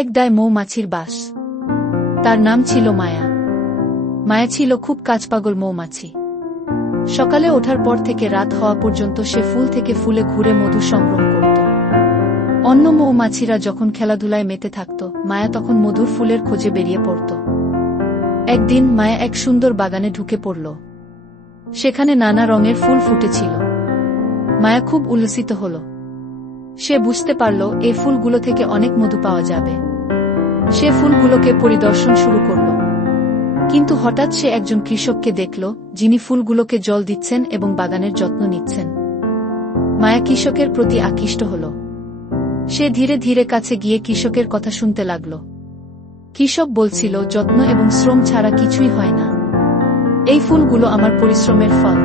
এক ডায় মৌমাছির বাস। তার নাম ছিল মায়া। মায়া ছিল খুব কাজপাগল মৌমাছি। সকালে ওঠার পর থেকে রাত হওয়া পর্যন্ত সে ফুল থেকে ফুলে ঘুরে মধু সংগ্রহ করত। অন্য মৌমাছিরা যখন খেলাধুলায় মেতে থাকত, মায়া তখন মধুর ফুলের খোঁজে বেরিয়ে পড়ত। একদিন মায়া এক সুন্দর বাগানে ঢুকে পড়ল। সেখানে নানা রঙের ফুল ফুটেছিল। মায়া খুব উল্লসিত হল। সে বুঝতে পারল এই ফুলগুলো থেকে অনেক মধু পাওয়া যাবে। সে ফুলগুলোকে পরিদর্শন শুরু করল। কিন্তু হঠাৎ সে একজন কৃষককে দেখল, যিনি ফুলগুলোকে জল দিচ্ছেন এবং বাগানের যত্ন নিচ্ছেন। মায়া কৃষকের প্রতি আকৃষ্ট হল। সে ধীরে ধীরে কাছে গিয়ে কৃষকের কথা শুনতে লাগল। কৃষক বলছিল, যত্ন এবং শ্রম ছাড়া কিছুই হয় না। এই ফুলগুলো আমার পরিশ্রমের ফল।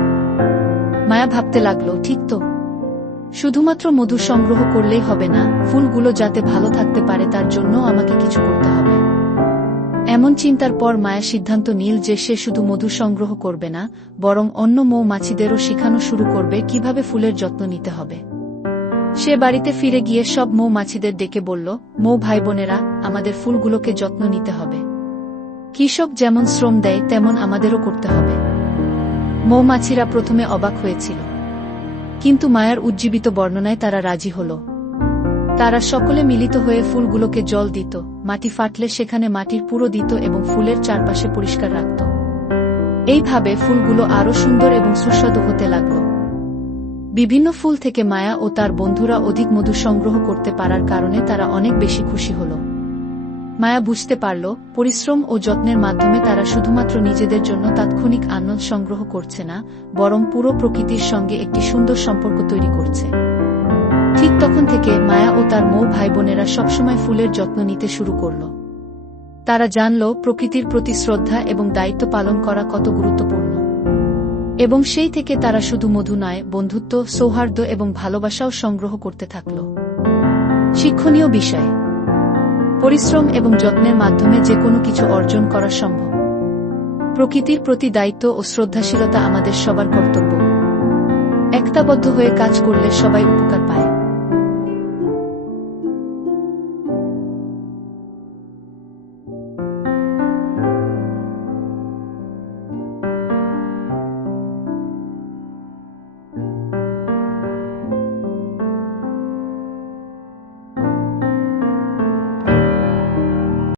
মায়া ভাবতে লাগল, ঠিক তো, শুধুমাত্র মধু সংগ্রহ করলেই হবে না, ফুলগুলো যাতে ভালো থাকতে পারে তার জন্য আমাকে কিছু করতে হবে। এমন চিন্তার পর মায়া সিদ্ধান্ত নিল যে সে শুধু মধু সংগ্রহ করবে না, বরং অন্য মৌমাছিদেরও শেখানো শুরু করবে কিভাবে ফুলের যত্ন নিতে হবে। সে বাড়িতে ফিরে গিয়ে সব মৌমাছিদের ডেকে বলল, মৌ ভাই বোনেরা, আমাদের ফুলগুলোকে যত্ন নিতে হবে। কৃষক যেমন শ্রম দেয় তেমন আমাদেরও করতে হবে। মৌমাছিরা প্রথমে অবাক হয়েছিল, কিন্তু মায়ার উজ্জীবিত বর্ণনায় তারা রাজি হল। তারা সকলে মিলিত হয়ে ফুলগুলোকে জল দিত, মাটি ফাটলে সেখানে মাটির পুরো দিত এবং ফুলের চারপাশে পরিষ্কার রাখত। এইভাবে ফুলগুলো আরও সুন্দর এবং সুস্বাদু হতে লাগল। বিভিন্ন ফুল থেকে মায়া ও তার বন্ধুরা অধিক মধু সংগ্রহ করতে পারার কারণে তারা অনেক বেশি খুশি হল। মায়া বুঝতে পারল, পরিশ্রম ও যত্নের মাধ্যমে তারা শুধুমাত্র নিজেদের জন্য তাৎক্ষণিক আনন্দ সংগ্রহ করছে না, বরং পুরো প্রকৃতির সঙ্গে একটি সুন্দর সম্পর্ক তৈরি করছে। ঠিক তখন থেকে মায়া ও তার মৌ ভাই বোনেরা সবসময় ফুলের যত্ন নিতে শুরু করল। তারা জানল প্রকৃতির প্রতি শ্রদ্ধা এবং দায়িত্ব পালন করা কত গুরুত্বপূর্ণ। এবং সেই থেকে তারা শুধু মধু নয়, বন্ধুত্ব, সৌহার্দ্য এবং ভালোবাসাও সংগ্রহ করতে থাকল। শিক্ষণীয় বিষয়: পরিশ্রম এবং যত্নের মাধ্যমে যে কোনো কিছু অর্জন করা সম্ভব। প্রকৃতির প্রতি দায়িত্ব ও শ্রদ্ধাশীলতা আমাদের সবার কর্তব্য। একতাবদ্ধ হয়ে কাজ করলে সবাই উপকার পায়।